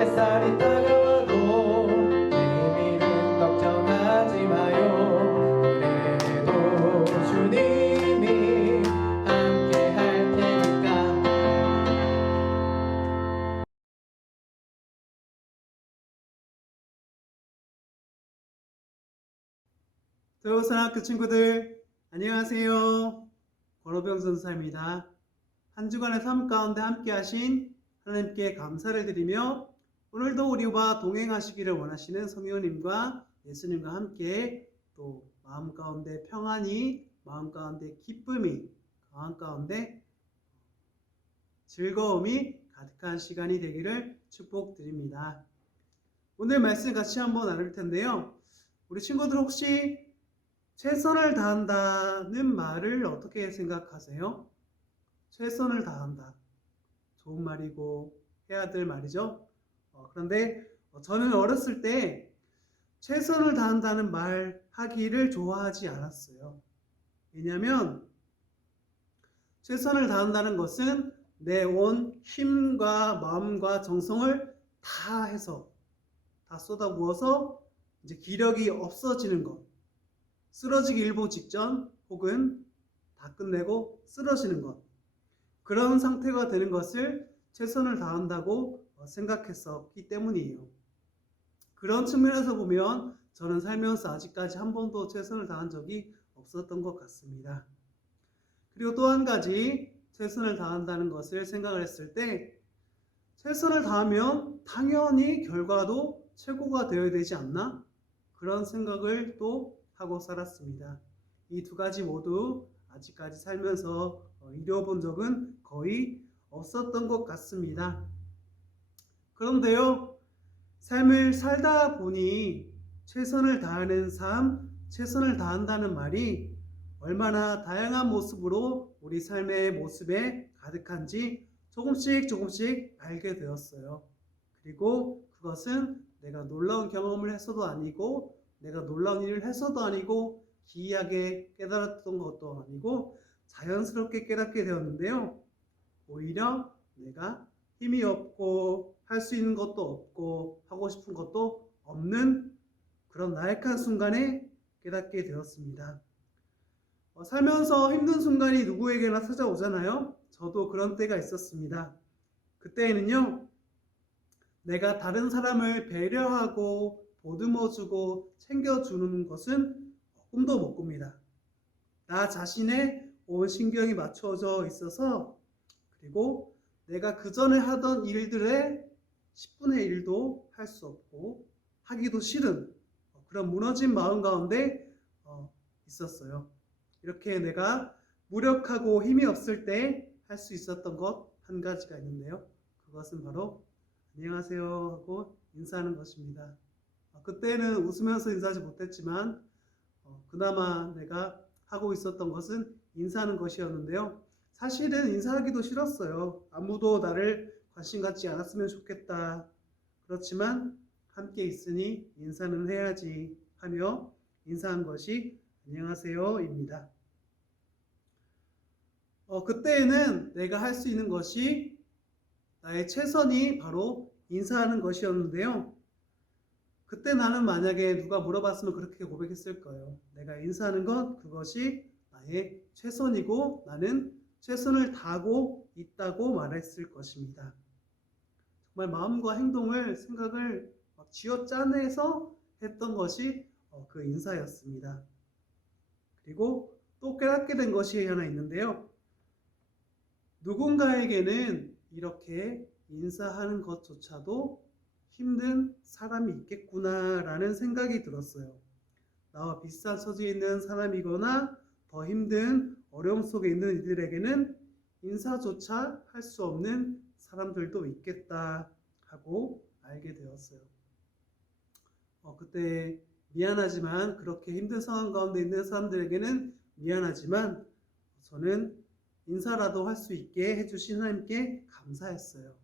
햇살이 따가워도 내일은 걱정하지 마요. 그래도 주님이 함께 할 테니까. 도요고등학교 친구들 안녕하세요. 권호병 전사입니다. 한 주간의 삶 가운데 함께 하신 하나님께 감사를 드리며 오늘도 우리와 동행하시기를 원하시는 성령님과 예수님과 함께 또 마음 가운데 평안이, 마음 가운데 기쁨이, 마음 가운데 즐거움이 가득한 시간이 되기를 축복드립니다. 오늘 말씀 같이 한번 나눌 텐데요. 우리 친구들 혹시 최선을 다한다는 말을 어떻게 생각하세요? 최선을 다한다. 좋은 말이고 해야 될 말이죠. 그런데 저는 어렸을 때 최선을 다한다는 말 하기를 좋아하지 않았어요. 왜냐하면 최선을 다한다는 것은 내 온 힘과 마음과 정성을 다 해서 다 쏟아부어서 이제 기력이 없어지는 것, 쓰러지기 일보 직전 혹은 다 끝내고 쓰러지는 것, 그런 상태가 되는 것을 최선을 다한다고 생각했었기 때문이에요. 그런 측면에서 보면 저는 살면서 아직까지 한 번도 최선을 다한 적이 없었던 것 같습니다. 그리고 또 한 가지 최선을 다한다는 것을 생각을 했을 때 최선을 다하면 당연히 결과도 최고가 되어야 되지 않나? 그런 생각을 또 하고 살았습니다. 이 두 가지 모두 아직까지 살면서 이뤄본 적은 거의 없었던 것 같습니다. 그런데요, 삶을 살다 보니 최선을 다하는 삶, 최선을 다한다는 말이 얼마나 다양한 모습으로 우리 삶의 모습에 가득한지 조금씩 알게 되었어요. 그리고 그것은 내가 놀라운 경험을 해서도 아니고 내가 놀라운 일을 해서도 아니고 기이하게 깨달았던 것도 아니고 자연스럽게 깨닫게 되었는데요. 오히려 내가 힘이 없고 할 수 있는 것도 없고 하고 싶은 것도 없는 그런 나약한 순간에 깨닫게 되었습니다. 살면서 힘든 순간이 누구에게나 찾아오잖아요. 저도 그런 때가 있었습니다. 그때에는요, 내가 다른 사람을 배려하고 보듬어주고 챙겨주는 것은 꿈도 못 꿉니다. 나 자신의 온 신경이 맞춰져 있어서, 그리고 내가 그 전에 하던 일들의 10분의 1도 할 수 없고 하기도 싫은 그런 무너진 마음 가운데 있었어요. 이렇게 내가 무력하고 힘이 없을 때 할 수 있었던 것 한 가지가 있는데요. 그것은 바로 안녕하세요 하고 인사하는 것입니다. 그때는 웃으면서 인사하지 못했지만 그나마 내가 하고 있었던 것은 인사하는 것이었는데요. 사실은 인사하기도 싫었어요. 아무도 나를 관심 갖지 않았으면 좋겠다. 그렇지만 함께 있으니 인사는 해야지 하며 인사한 것이 안녕하세요입니다. 그때에는 내가 할 수 있는 것이 나의 최선이 바로 인사하는 것이었는데요. 그때 나는 만약에 누가 물어봤으면 그렇게 고백했을 거예요. 내가 인사하는 것, 그것이 나의 최선이고 나는 최선을 다하고 있다고 말했을 것입니다. 정말 마음과 행동을, 생각을 쥐어짜내서 했던 것이 그 인사였습니다. 그리고 또 깨닫게 된 것이 하나 있는데요. 누군가에게는 이렇게 인사하는 것조차도 힘든 사람이 있겠구나라는 생각이 들었어요. 나와 비슷한 처지에 있는 사람이거나 더 힘든 어려움 속에 있는 이들에게는 인사조차 할 수 없는 사람들도 있겠다 하고 알게 되었어요. 그때 미안하지만 그렇게 힘든 상황 가운데 있는 사람들에게는 미안하지만 저는 인사라도 할 수 있게 해주신 하나님께 감사했어요.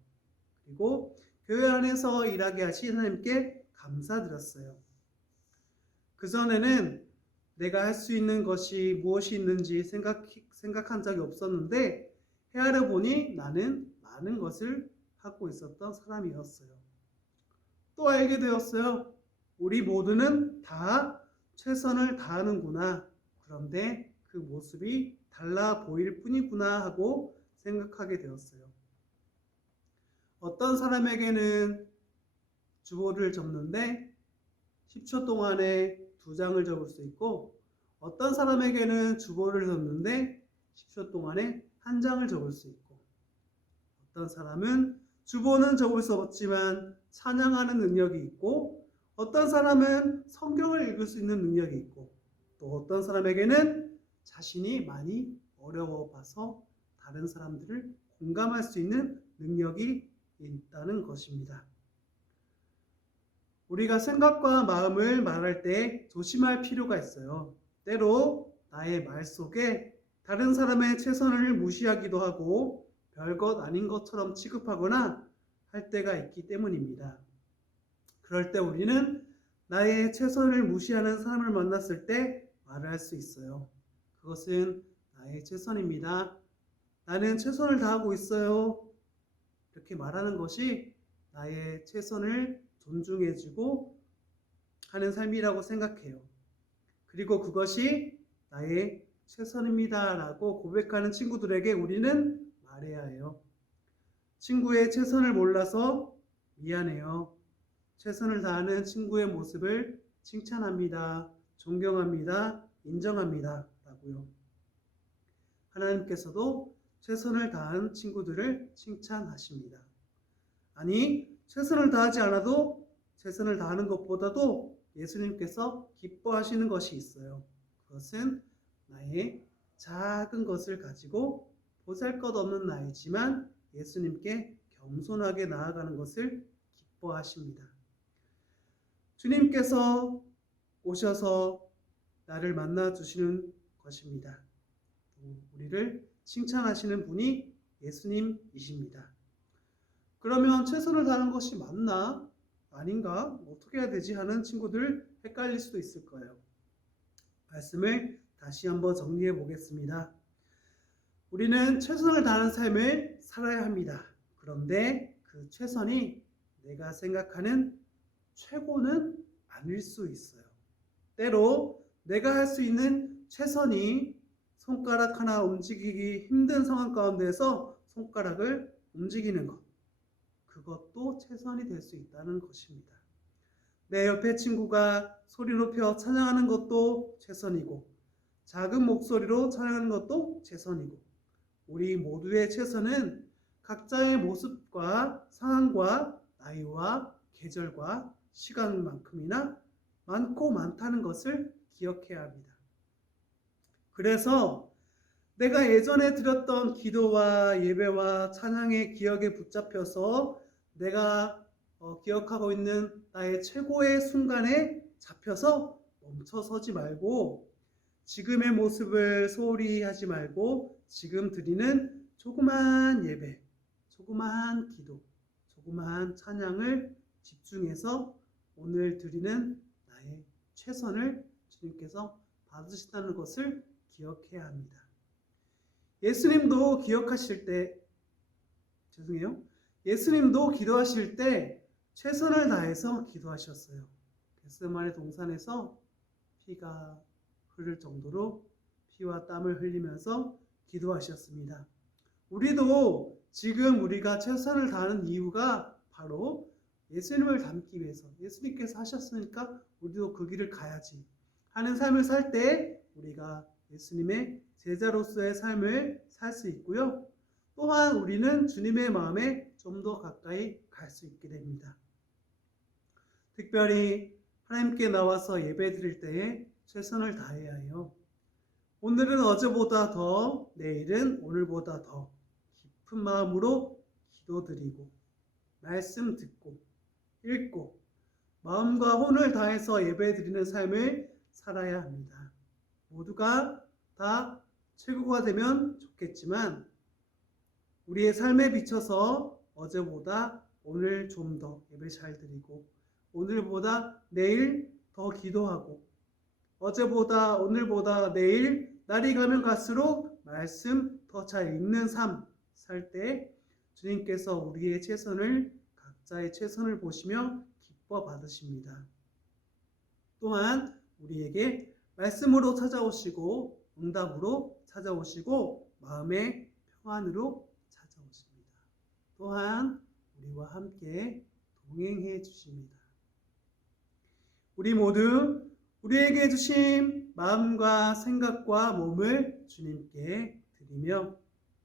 그리고 교회 안에서 일하게 하신 하나님께 감사드렸어요. 그전에는 내가 할 수 있는 것이 무엇이 있는지 생각한 적이 없었는데 헤아려 보니 나는 많은 것을 하고 있었던 사람이었어요. 또 알게 되었어요. 우리 모두는 다 최선을 다하는구나. 그런데 그 모습이 달라 보일 뿐이구나 하고 생각하게 되었어요. 어떤 사람에게는 주보를 접는데 10초 동안에 2장을 접을 수 있고, 어떤 사람에게는 주보를 접는데 10초 동안에 1장을 접을 수 있고, 어떤 사람은 주보는 접을 수 없지만 찬양하는 능력이 있고, 어떤 사람은 성경을 읽을 수 있는 능력이 있고, 또 어떤 사람에게는 자신이 많이 어려워봐서 다른 사람들을 공감할 수 있는 능력이 있다는 것입니다. 우리가 생각과 마음을 말할 때 조심할 필요가 있어요. 때로 나의 말 속에 다른 사람의 최선을 무시하기도 하고 별것 아닌 것처럼 취급하거나 할 때가 있기 때문입니다. 그럴 때 우리는 나의 최선을 무시하는 사람을 만났을 때 말할 수 있어요. 그것은 나의 최선입니다. 나는 최선을 다하고 있어요. 이렇게 말하는 것이 나의 최선을 존중해주고 하는 삶이라고 생각해요. 그리고 그것이 나의 최선입니다 라고 고백하는 친구들에게 우리는 말해야 해요. 친구의 최선을 몰라서 미안해요. 최선을 다하는 친구의 모습을 칭찬합니다. 존경합니다. 인정합니다. 라고요. 하나님께서도 최선을 다한 친구들을 칭찬하십니다. 아니, 최선을 다하지 않아도 최선을 다하는 것보다도 예수님께서 기뻐하시는 것이 있어요. 그것은 나의 작은 것을 가지고 보잘것없는 나이지만 예수님께 겸손하게 나아가는 것을 기뻐하십니다. 주님께서 오셔서 나를 만나 주시는 것입니다. 우리를 칭찬하시는 분이 예수님이십니다. 그러면 최선을 다하는 것이 맞나? 아닌가? 어떻게 해야 되지? 하는 친구들 헷갈릴 수도 있을 거예요. 말씀을 다시 한번 정리해 보겠습니다. 우리는 최선을 다하는 삶을 살아야 합니다. 그런데 그 최선이 내가 생각하는 최고는 아닐 수 있어요. 때로 내가 할 수 있는 최선이 손가락 하나 움직이기 힘든 상황 가운데서 손가락을 움직이는 것, 그것도 최선이 될 수 있다는 것입니다. 내 옆에 친구가 소리 높여 찬양하는 것도 최선이고, 작은 목소리로 찬양하는 것도 최선이고, 우리 모두의 최선은 각자의 모습과 상황과 나이와 계절과 시간만큼이나 많고 많다는 것을 기억해야 합니다. 그래서 내가 예전에 드렸던 기도와 예배와 찬양의 기억에 붙잡혀서 내가 기억하고 있는 나의 최고의 순간에 잡혀서 멈춰서지 말고, 지금의 모습을 소홀히 하지 말고 지금 드리는 조그만 예배, 조그만 기도, 조그만 찬양을 집중해서 오늘 드리는 나의 최선을 주님께서 받으신다는 것을 기억해야 합니다. 예수님도 예수님도 기도하실 때 최선을 다해서 기도하셨어요. 겟세마네 동산에서 피가 흐를 정도로 피와 땀을 흘리면서 기도하셨습니다. 우리도 지금 우리가 최선을 다하는 이유가 바로 예수님을 닮기 위해서, 예수님께서 하셨으니까 우리도 그 길을 가야지 하는 삶을 살 때 우리가 예수님의 제자로서의 삶을 살 수 있고요. 또한 우리는 주님의 마음에 좀 더 가까이 갈 수 있게 됩니다. 특별히 하나님께 나와서 예배 드릴 때에 최선을 다해야 해요. 오늘은 어제보다 더, 내일은 오늘보다 더 깊은 마음으로 기도드리고 말씀 듣고 읽고 마음과 혼을 다해서 예배 드리는 삶을 살아야 합니다. 모두가 다 최고가 되면 좋겠지만 우리의 삶에 비춰서 어제보다 오늘 좀 더 예배 잘 드리고, 오늘보다 내일 더 기도하고, 어제보다 오늘보다 내일 날이 가면 갈수록 말씀 더 잘 읽는 삶 살 때 주님께서 우리의 최선을, 각자의 최선을 보시며 기뻐 받으십니다. 또한 우리에게 말씀으로 찾아오시고 응답으로 찾아오시고 마음의 평안으로 찾아오십니다. 또한 우리와 함께 동행해 주십니다. 우리 모두 우리에게 주신 마음과 생각과 몸을 주님께 드리며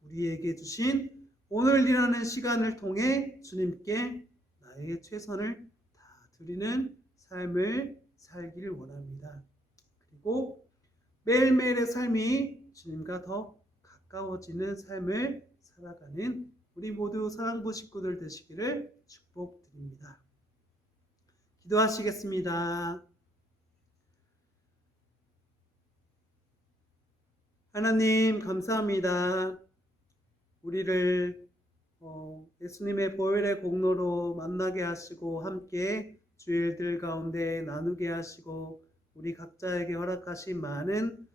우리에게 주신 오늘이라는 시간을 통해 주님께 나의 최선을 다 드리는 삶을 살기를 원합니다. 그리고 매일매일의 삶이 주님과 더 가까워지는 삶을 살아가는 우리 모두 사랑부 식구들 되시기를 축복드립니다. 기도하시겠습니다. 하나님 감사합니다. 우리를 예수님의 보혈의 공로로 만나게 하시고 함께 주일들 가운데 나누게 하시고 우리 각자에게 허락하신 많은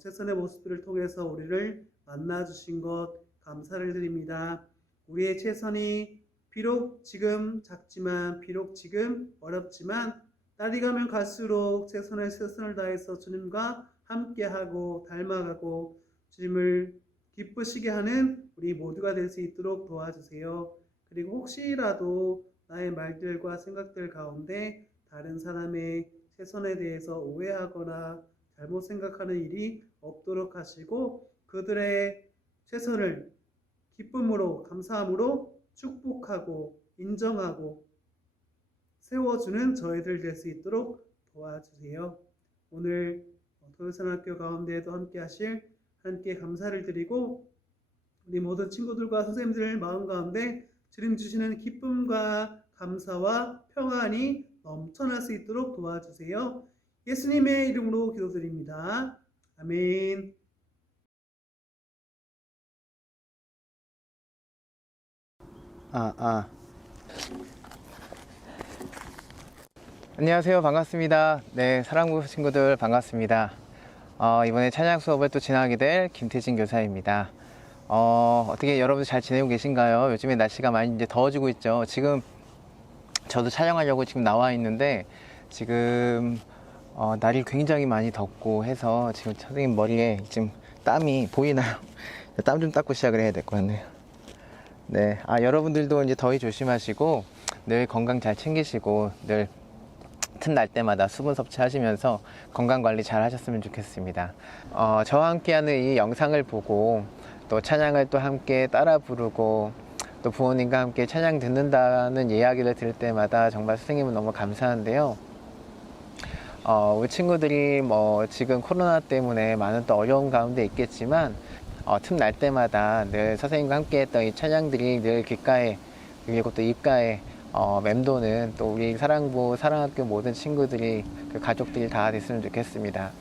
최선의 모습들을 통해서 우리를 만나주신 것 감사를 드립니다. 우리의 최선이 비록 지금 작지만 비록 지금 어렵지만 날이 가면 갈수록 최선을 다해서 주님과 함께하고 닮아가고 주님을 기쁘시게 하는 우리 모두가 될 수 있도록 도와주세요. 그리고 혹시라도 나의 말들과 생각들 가운데 다른 사람의 최선에 대해서 오해하거나 잘못 생각하는 일이 없도록 하시고 그들의 최선을 기쁨으로 감사함으로 축복하고 인정하고 세워주는 저희들 될 수 있도록 도와주세요. 오늘 도요선학교 가운데에도 함께 하실 하나님께 감사를 드리고 우리 모든 친구들과 선생님들 마음 가운데 주님 주시는 기쁨과 감사와 평안이 넘쳐날 수 있도록 도와주세요. 예수님의 이름으로 기도드립니다. 아멘. 안녕하세요. 반갑습니다. 네, 사랑부 친구들 반갑습니다. 이번에 찬양 수업을 또 진행하게 될 김태진 교사입니다. 어떻게 여러분들 잘 지내고 계신가요? 요즘에 날씨가 많이 이제 더워지고 있죠. 지금 저도 촬영하려고 지금 나와 있는데 지금 날이 굉장히 많이 덥고 해서 지금 선생님 머리에 지금 땀이 보이나요? 땀 좀 닦고 시작을 해야 될 것 같네요. 네, 여러분들도 이제 더위 조심하시고 늘 건강 잘 챙기시고 늘 틈날 때마다 수분 섭취하시면서 건강관리 잘 하셨으면 좋겠습니다. 저와 함께하는 이 영상을 보고 또 찬양을 또 함께 따라 부르고 또 부모님과 함께 찬양 듣는다는 이야기를 들을 때마다 정말 선생님은 너무 감사한데요. 우리 친구들이 지금 코로나 때문에 많은 또 어려운 가운데 있겠지만 틈날 때마다 늘 선생님과 함께 했던 이 찬양들이 늘 귓가에 그리고 또 입가에 맴도는 또 우리 사랑부 사랑학교 모든 친구들이 그 가족들이 다 됐으면 좋겠습니다.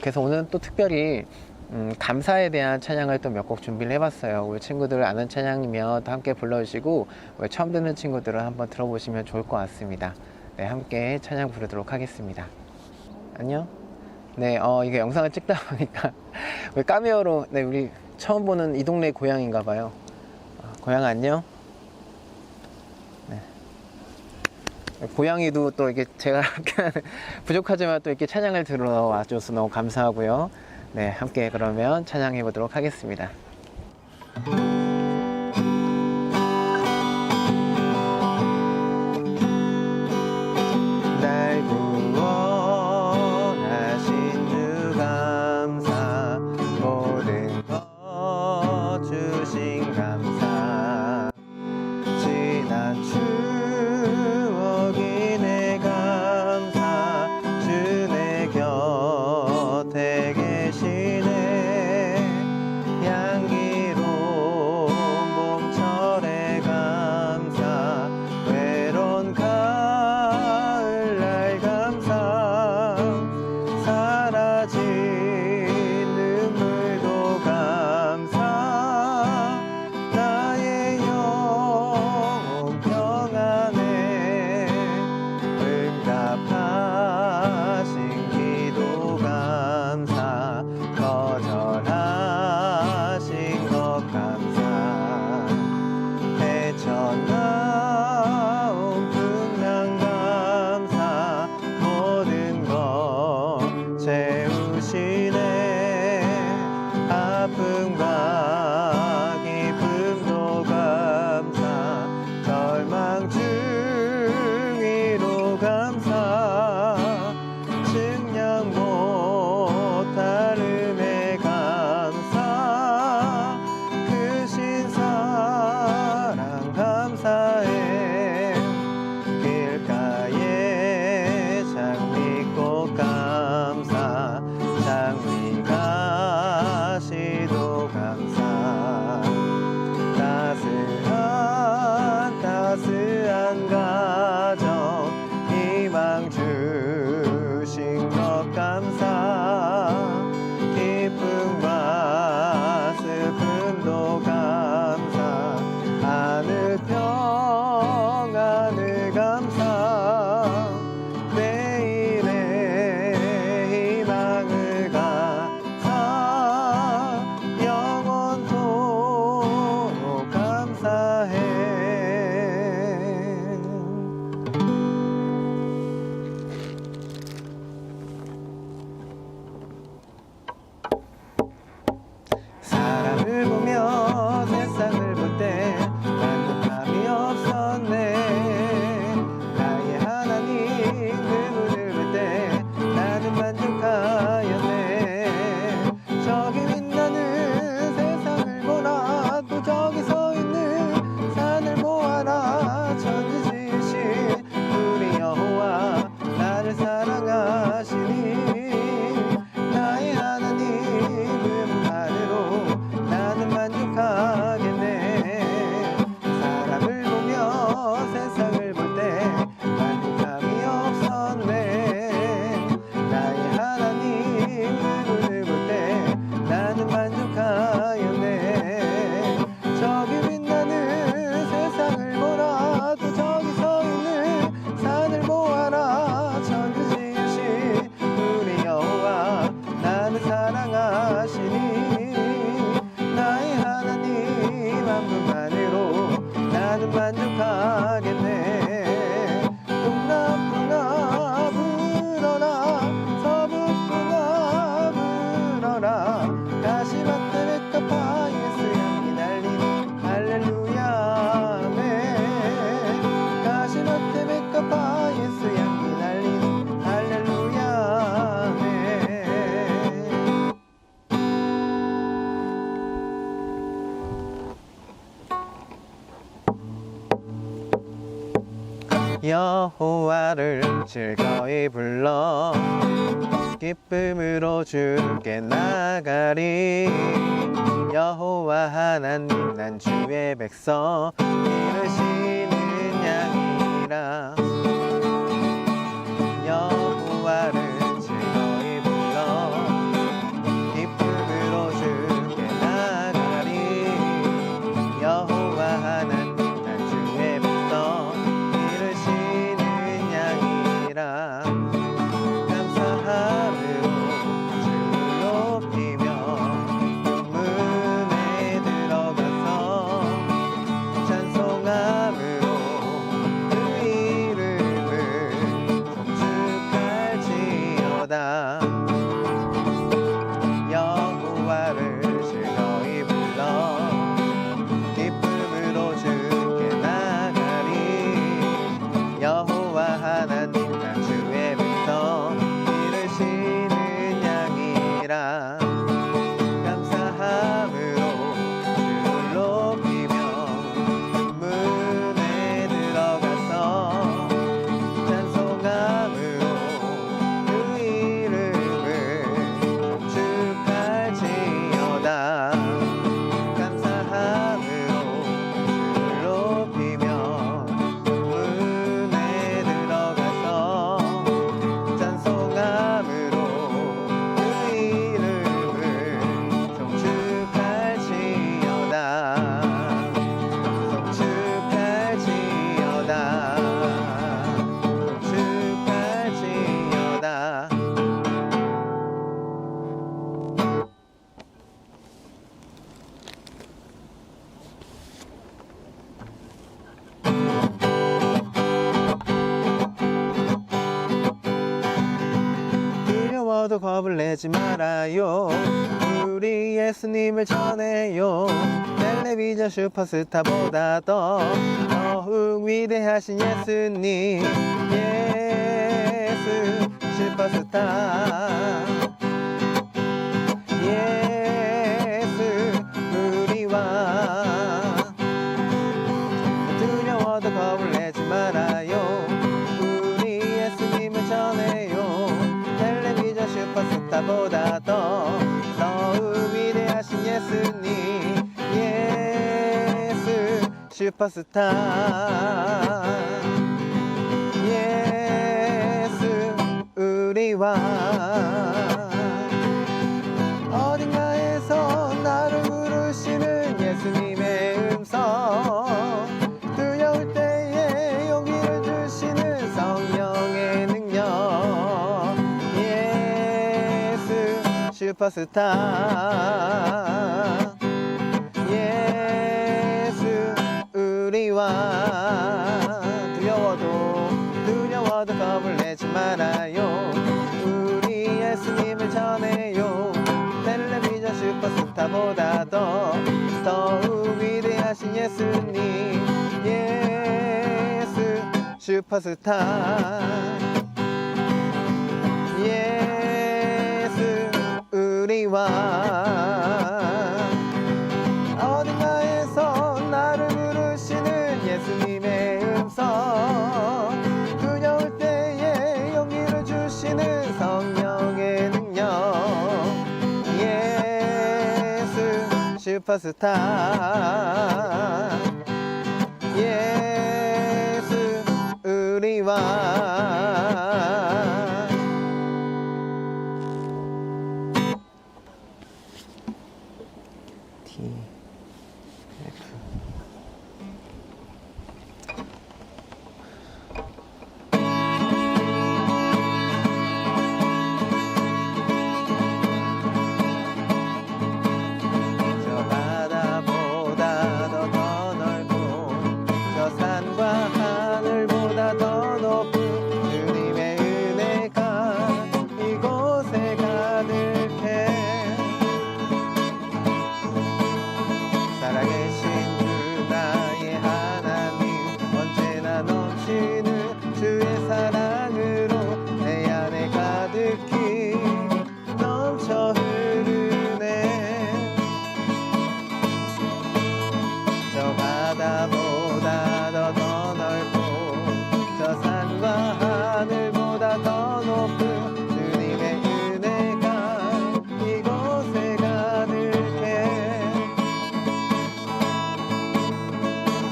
그래서 오늘은 또 특별히 감사에 대한 찬양을 또 몇 곡 준비를 해봤어요. 우리 친구들 아는 찬양이면 또 함께 불러주시고 처음 듣는 친구들은 한번 들어보시면 좋을 것 같습니다. 네, 함께 찬양 부르도록 하겠습니다. 안녕. 네, 이게 영상을 찍다 보니까 우리 카메오로 네, 우리 처음 보는 이 동네 고양인가 봐요. 고양 안녕. 고양이도 또 이렇게 제가 부족하지만 또 이렇게 찬양을 들으러 와줘서 너무 감사하고요. 네, 함께 그러면 찬양해 보도록 하겠습니다. 날 구원하신 주 감사, 모든 것 주신 감사, 지난 추억이 내 감사, 주 내 곁에 계시네. 향기로운 천지 지으신 우리 여호와 나를 사랑하시니 나의 하나님만으로 나는 만족하겠네. 사람을 보며 세상을 볼 때 만족함이 없었네. 나의 하나님을 볼 때 나는 만족하였네. 저기 빛나는 세상을 보라. 또 저기 서 있는 산을 보아라. 천지 지으신 우리 여호와 나를 사랑하시니 나의 하나님 한 분만으로 나는 만족하겠네. 동남풍아 불어라. 서북풍아 불어라. 가시밭에 백합화 예수 향기 날리니 할렐루야 아멘. 가시밭에 백합화 예수 향기 날리니 할렐루야 아멘. 여호와를 즐거이 불러 기쁨으로 주께 나가리. 여호와 하나님 난 주의 백성 기르시는 양이라. 여호와를 즐거이 불러 기쁨으로 주께 나가리. 여호와 하나님 난 주의 백성 기르시는 양이라. 감사함으로 주를 높이며 문에 들어가서 찬송함으로 그 이름을 송축할지어다. 여호와를 즐거이 불러 기쁨으로 주께 나가리. 여호와 하나님 난 주의 백성 기르시는 양이라. 감사함으로 주를 높이며 문에 들어가서 찬송함으로 그 이름을 송축할지어다. 감사함으로 주를 높이며 문에 들어가서 찬송함으로 그 이름을 송축할지어다. 송축할지어다. 송축할지어다. 두려워도 겁을 내지 말아요. 우리 예수님을 전해요. 텔레비전 슈퍼스타보다 더욱 위대하신 예수님. 예수 슈퍼스타. 예수 우리와. 두려워도 겁을 내지 말아요. 우리 예수님을 전해요. 텔레비전 슈퍼스타보다 더욱 위대하신 예수님. 예수 슈퍼스타. 예수 우리와. 어딘가에서 나를 부르시는 예수님의 음성. 두려울 때에 용기를 주시는 성령의 능력. 예수 슈퍼스타. 예수 우리와. 두려워도 겁을 내지 말아요. 우리 예수님을 전해요. 텔레비전 슈퍼스타보다 더욱 위대하신 예수님. 예수 슈퍼스타. 예수 우리와. 어딘가에서 나를 부르시는 예수님의 슈퍼스타 예수 우리와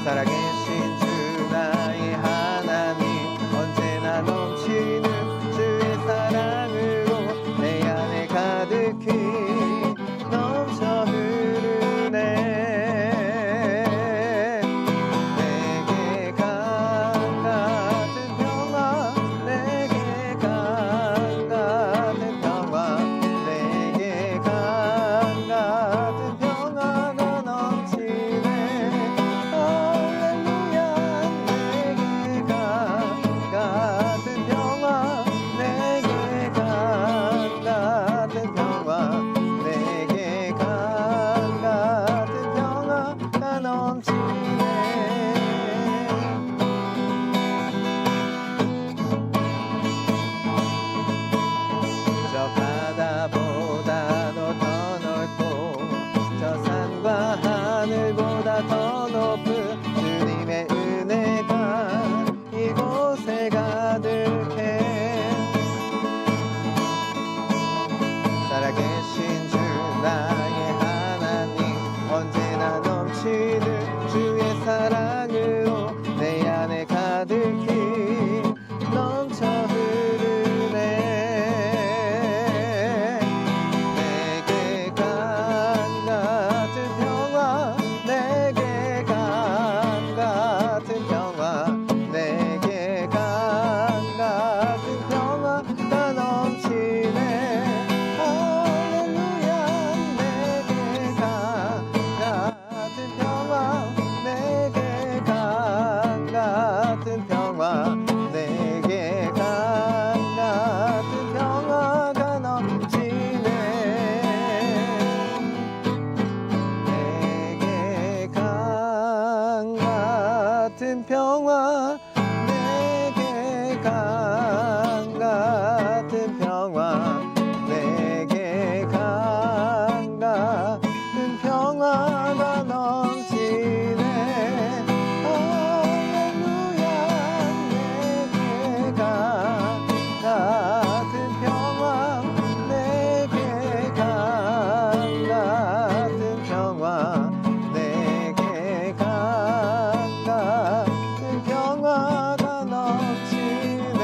살아계신 주 나의 하나님 언제나 넘치는 주의 사랑으로 내 안에 가득히 넘쳐 흐르네 내게 강 같은 평화 내게 강 같은 평화 내게 강 같은 평화가 넘치네 하늘보다 더 높은 주님의 은혜가 이곳에 가득해 살아계신 주 나의 하나님 언제나 넘치는 주의 사랑으로 내 안에 가득히 넘쳐 흐르네 내게 강 같은 평화 내게 강 같은 평화 내게 강 같은 평화가 넘치네 할렐루야 내게 강 같은 평화 내게 강 같은 평화 내게 강 같은 평화가 넘치네 내게 강 같은 평화 내게 강 같은 평화 내게 강 같은 평화가 넘치네 할렐루야 내게 강 같은 평화 내게 강 같은 평화 내게 강 같은 평화가 넘치네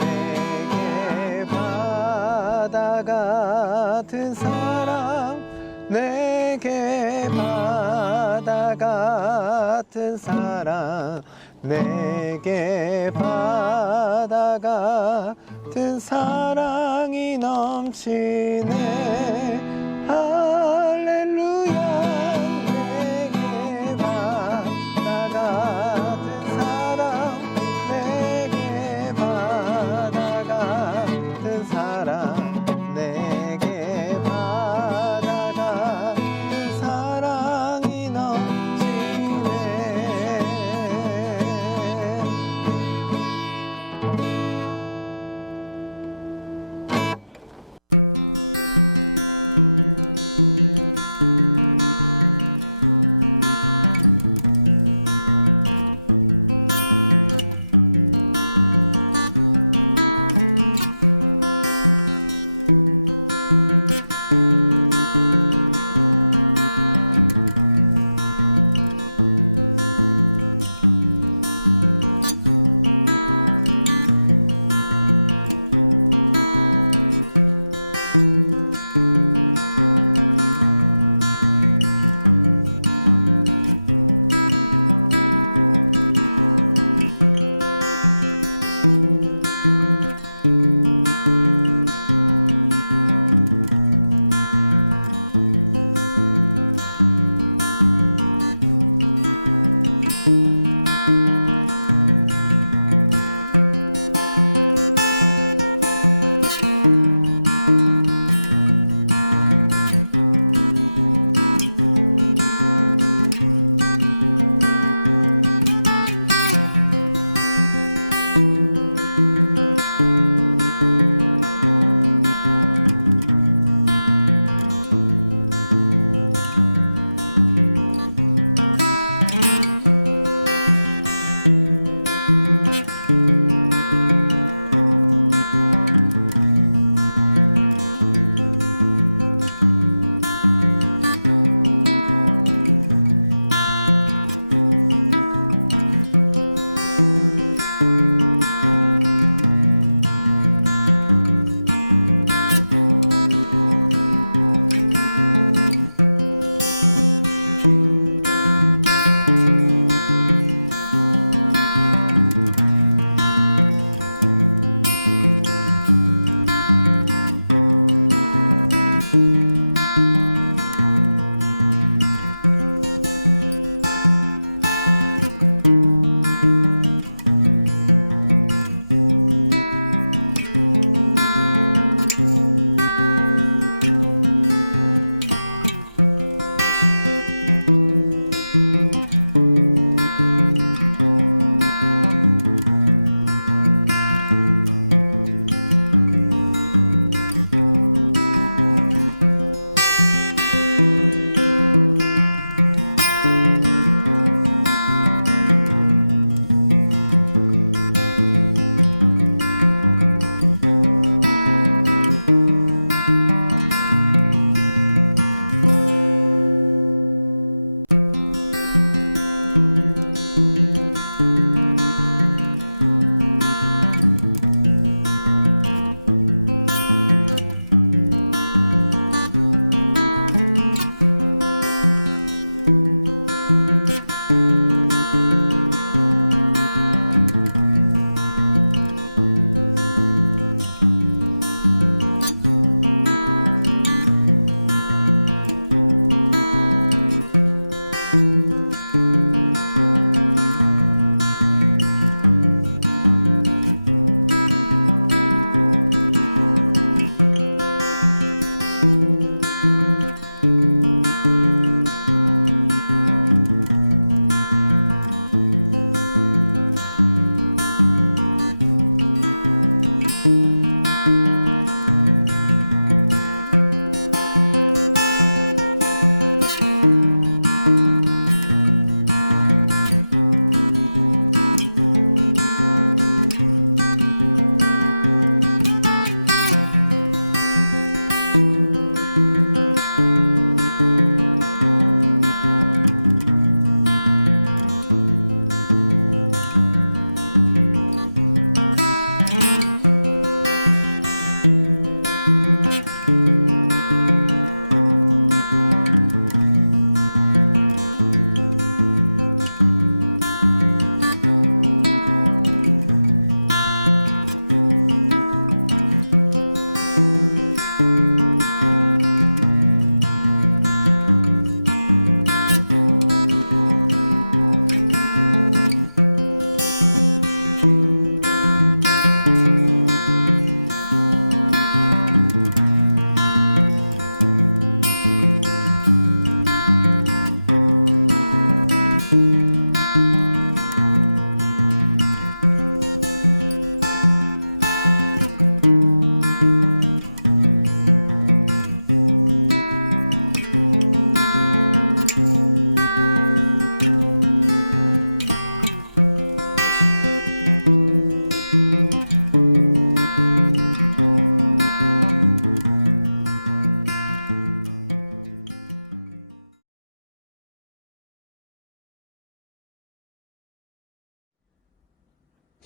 내게 바다 같은 사랑 내게 바다 같은 사랑 내게 바다 같은 사랑이 넘치네 할렐루야 내게 바다 같은 사랑 내게 바다 같은 사랑 내게 바다 같은 사랑이 넘치네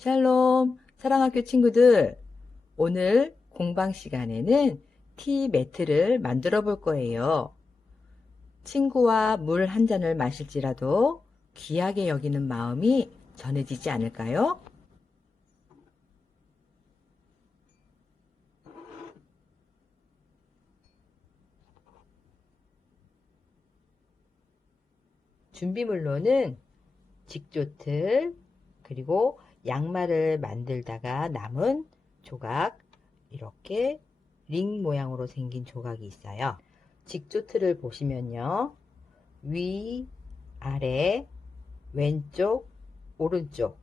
샬롬, 사랑학교 친구들. 오늘 공방 시간에는 티 매트를 만들어 볼 거예요. 친구와 물 한 잔을 마실지라도 귀하게 여기는 마음이 전해지지 않을까요? 준비물로는 직조틀, 그리고 양말을 만들다가 남은 조각, 이렇게 링 모양으로 생긴 조각이 있어요. 직조틀을 보시면요, 위, 아래, 왼쪽, 오른쪽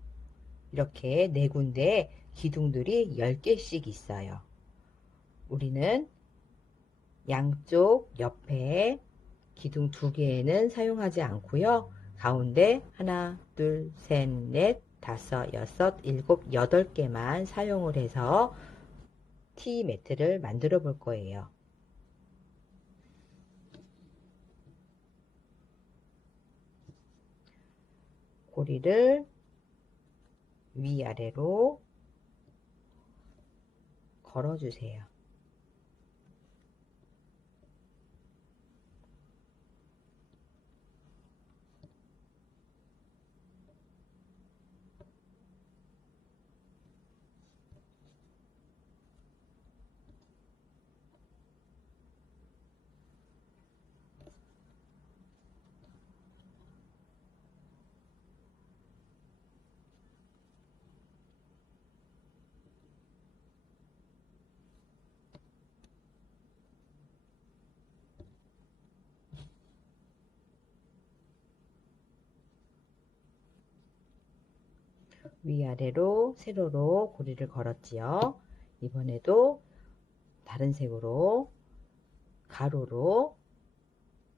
이렇게 네 군데 기둥들이 10개씩 있어요. 우리는 양쪽 옆에 기둥 2개는 사용하지 않고요, 가운데 하나, 둘, 셋, 넷, 다섯, 여섯, 일곱, 8개만 사용을 해서 티 매트를 만들어 볼 거예요. 고리를 위아래로 걸어주세요. 위아래로 세로로 고리를 걸었지요. 이번에도 다른 색으로 가로로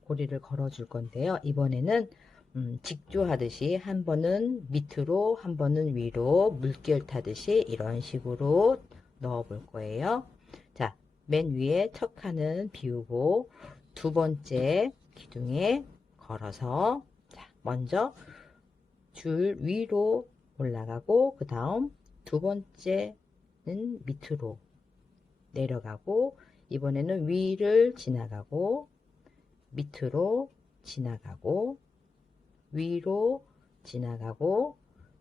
고리를 걸어 줄 건데요. 이번에는 직조하듯이 한 번은 밑으로 한 번은 위로 물결 타듯이 이런 식으로 넣어 볼 거예요. 자, 맨 위에 첫 칸은 비우고 두 번째 기둥에 걸어서, 자, 먼저 줄 위로 올라가고, 그 다음 두 번째는 밑으로 내려가고, 이번에는 위를 지나가고 밑으로 지나가고, 위로 지나가고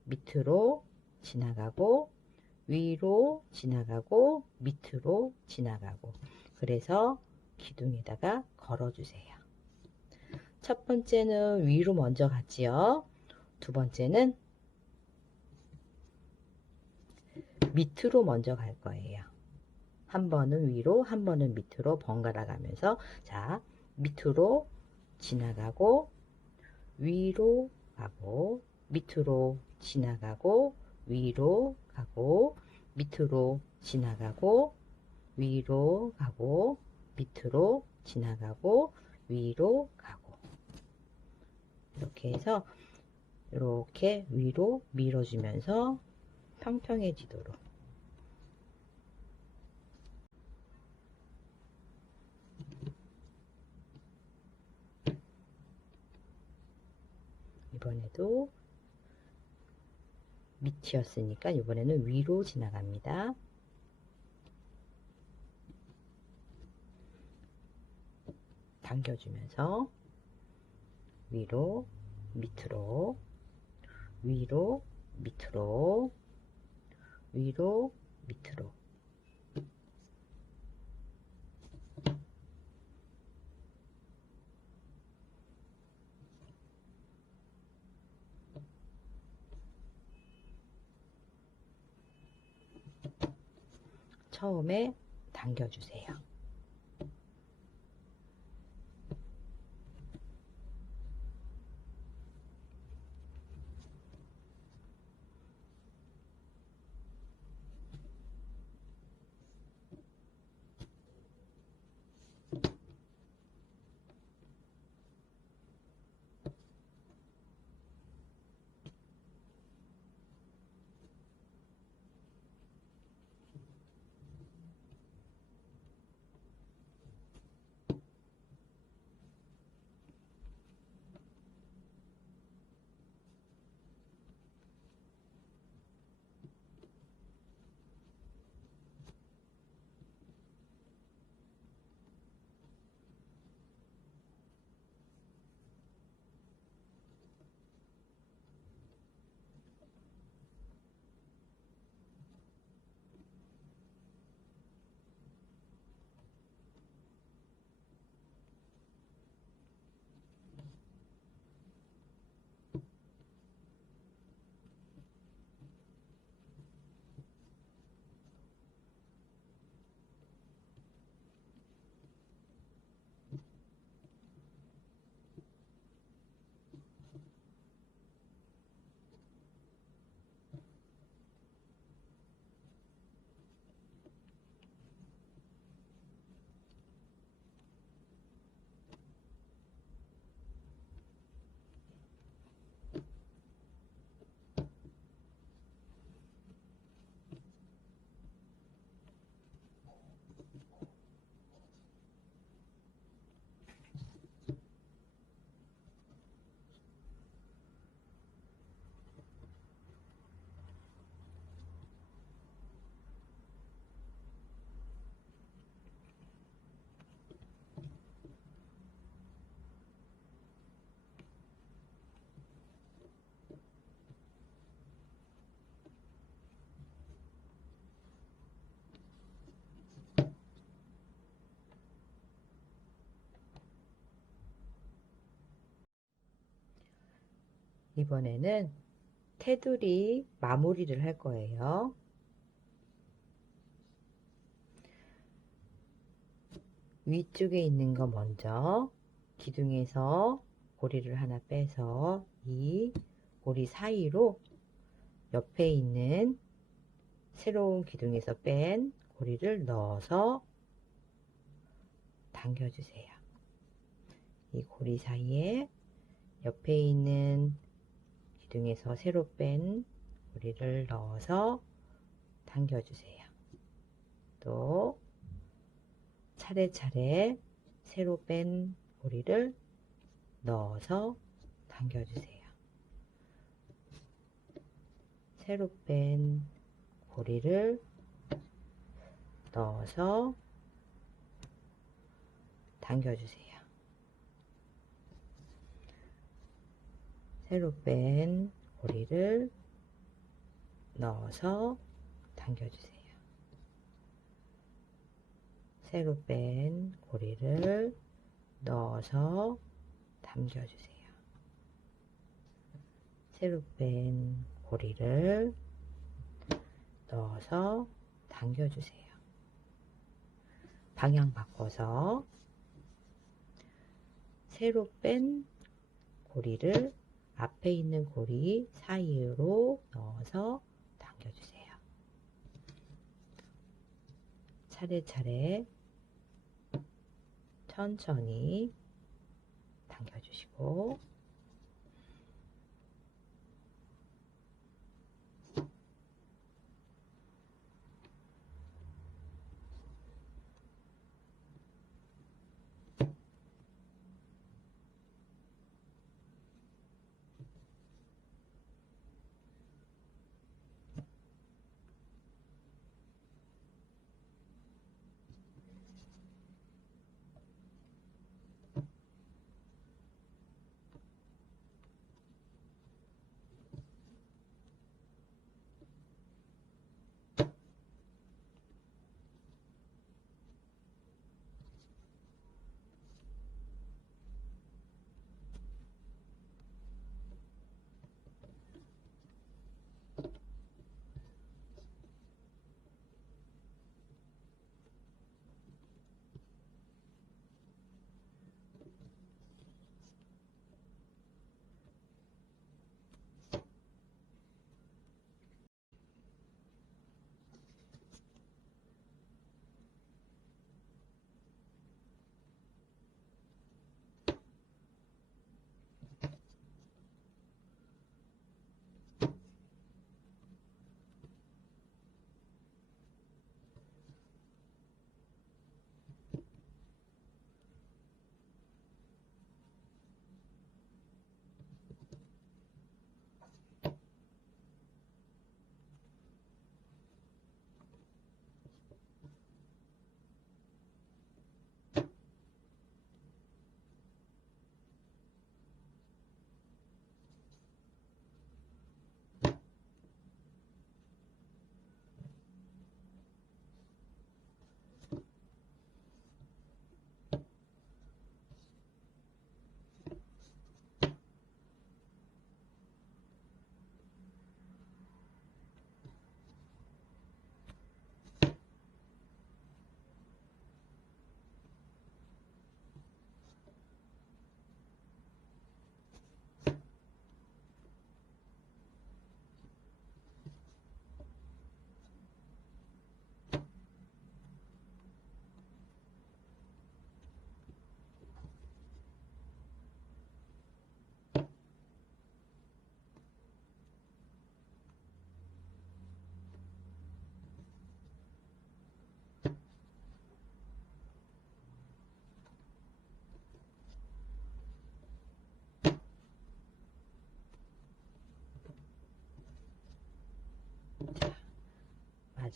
밑으로 지나가고 위로 지나가고 밑으로 지나가고. 그래서 기둥에다가 걸어주세요. 첫 번째는 위로 먼저 갔지요. 두 번째는 밑으로 먼저 갈 거예요. 한 번은 위로, 한 번은 밑으로 번갈아 가면서, 자, 밑으로 지나가고 위로 가고 밑으로 지나가고 위로 가고 밑으로 지나가고 위로 가고 밑으로 지나가고 위로 가고. 이렇게 해서 이렇게 위로 밀어주면서 평평해지도록. 이번에도 밑이었으니까 이번에는 위로 지나갑니다. 당겨주면서 위로 밑으로 위로 밑으로 위로 밑으로. 처음에 당겨주세요. 이번에는 테두리 마무리를 할 거예요. 위쪽에 있는 거 먼저 기둥에서 고리를 하나 빼서 이 고리 사이로 옆에 있는 새로운 기둥에서 뺀 고리를 넣어서 당겨주세요. 이 고리 사이에 옆에 있는 기둥에서 새로 뺀 고리를 넣어서 당겨주세요. 또 차례차례 새로 뺀 고리를 넣어서 당겨주세요. 새로 뺀 고리를 넣어서 당겨주세요. 새로 뺀 고리를 넣어서 당겨주세요. 새로 뺀 고리를 넣어서 당겨주세요. 새로 뺀 고리를 넣어서 당겨주세요. 방향 바꿔서 새로 뺀 고리를 앞에 있는 고리 사이로 넣어서 당겨주세요. 차례차례 천천히 당겨주시고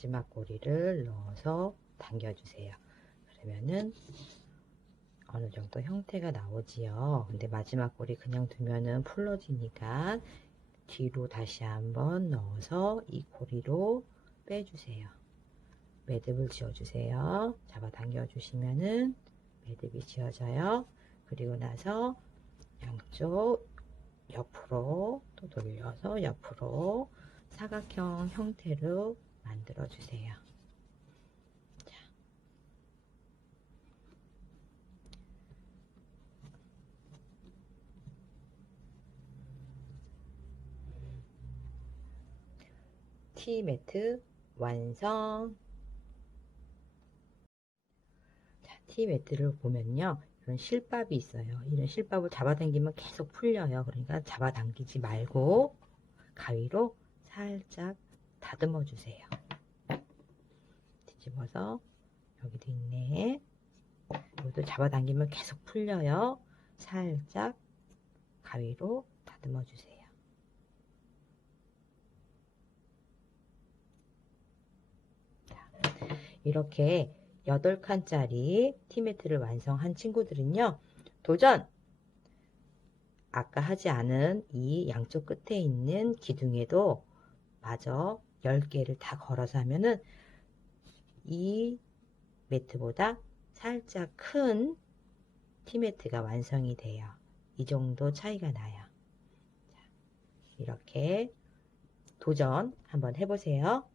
마지막 고리를 넣어서 당겨주세요. 그러면은 어느 정도 형태가 나오지요. 근데 마지막 고리 그냥 두면은 풀러지니까 뒤로 다시 한번 넣어서 이 고리로 빼주세요. 매듭을 지어주세요. 잡아 당겨주시면은 매듭이 지어져요. 그리고 나서 양쪽 옆으로 또 돌려서 옆으로 사각형 형태로 만들어주세요. 티매트 완성. 자, 티매트를 보면요, 이런 실밥이 있어요. 이런 실밥을 잡아당기면 계속 풀려요. 그러니까 잡아당기지 말고 가위로 살짝 다듬어 주세요. 뒤집어서 여기도 있네. 이것도 잡아당기면 계속 풀려요. 살짝 가위로 다듬어 주세요. 이렇게 8칸짜리 티매트를 완성한 친구들은요, 도전! 아까 하지 않은 이 양쪽 끝에 있는 기둥에도 마저 10개를 다 걸어서 하면은 이 매트보다 살짝 큰 티매트가 완성이 돼요. 이 정도 차이가 나요. 자, 이렇게 도전 한번 해보세요.